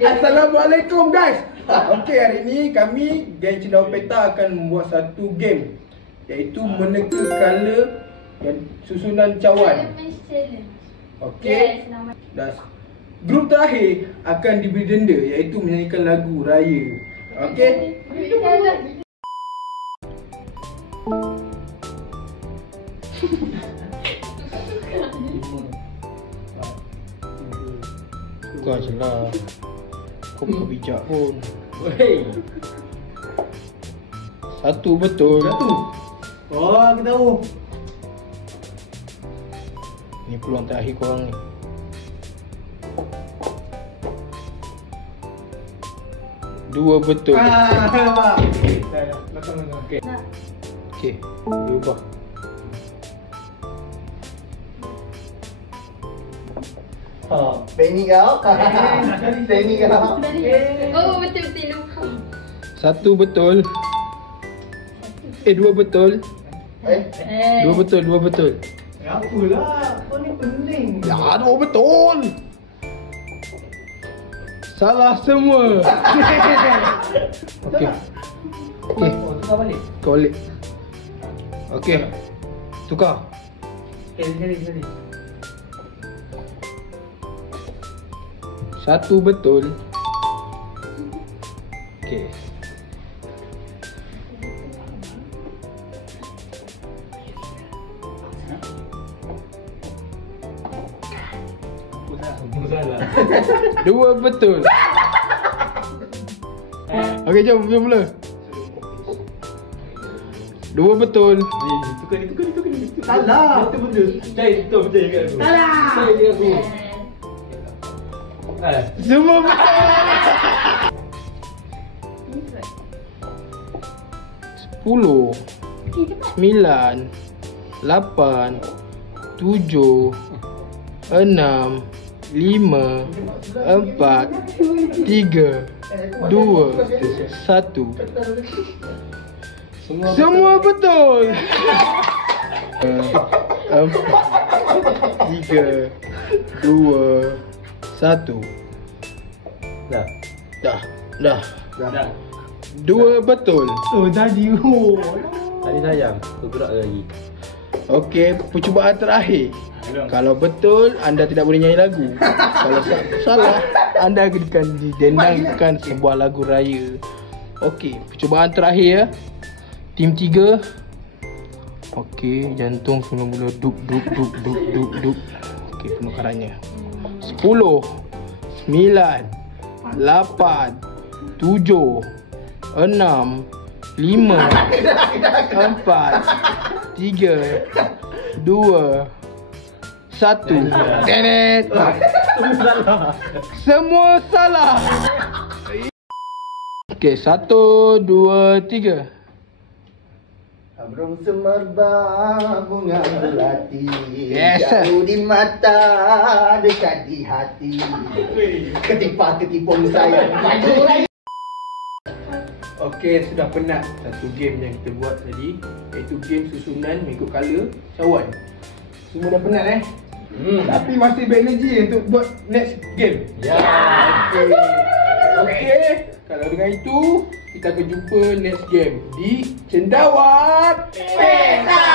Assalamualaikum guys. Okey, hari ni kami geng Cendawan Peta akan membuat satu game, iaitu meneka color dan susunan cawan. Okey. Dan grup terakhir akan diberi denda, iaitu menyanyikan lagu raya. Okey. Kau je lah. Kau bukan bijak pun. Hey. Satu betul. Satu. Oh, aku tahu. Ni peluang terakhir korang ni. Dua betul. Nampak. Okey, dah. Okey. Okey, diubah. Penny kau. Penny kau. Oh, betul-betul lupa. Satu betul. Dua betul. Dua betul, dua betul. Apalah, kau ni pening. Ya, dua betul. Salah semua. Okey. Okey, Tukar balik. kau balik. Okey. Tukar. Sekali. Satu betul. Okey. Dua betul. Okey, jom mula. Dua betul. Tukar ni. Salah. Betul. Betul juga aku. Salah. Saya dia aku. Semua betul. 10 9 8 7 6 5 4 3 2 1. Semua betul. 4 3 2 1. Dah. Dua betul. Oh, tadi. Tadi sayang, bergerak lagi. Okey, percubaan terakhir. Kalau betul, anda tidak boleh nyanyi lagu. Kalau salah, anda akan didendangkan sebuah lagu raya. Okey, percubaan terakhir ya. Tim 3. Okey, jantung mula-mula duk. Okey, penukarannya. 10 9 8 7 6 5 4 3 2 1. Tenet. Semua salah. Okey, 1 2 3. Harum semerbak bunga melati. Yes. Jauh di mata, dekat di hati. Ketipung saya. Okey, sudah penat satu game yang kita buat tadi, iaitu game susunan mengikut color cawan. Semua dah penat Tapi masih ada energy untuk buat next game. Ya. Okey. Kalau dengan itu, kita akan jumpa next game di Cendawan Peta.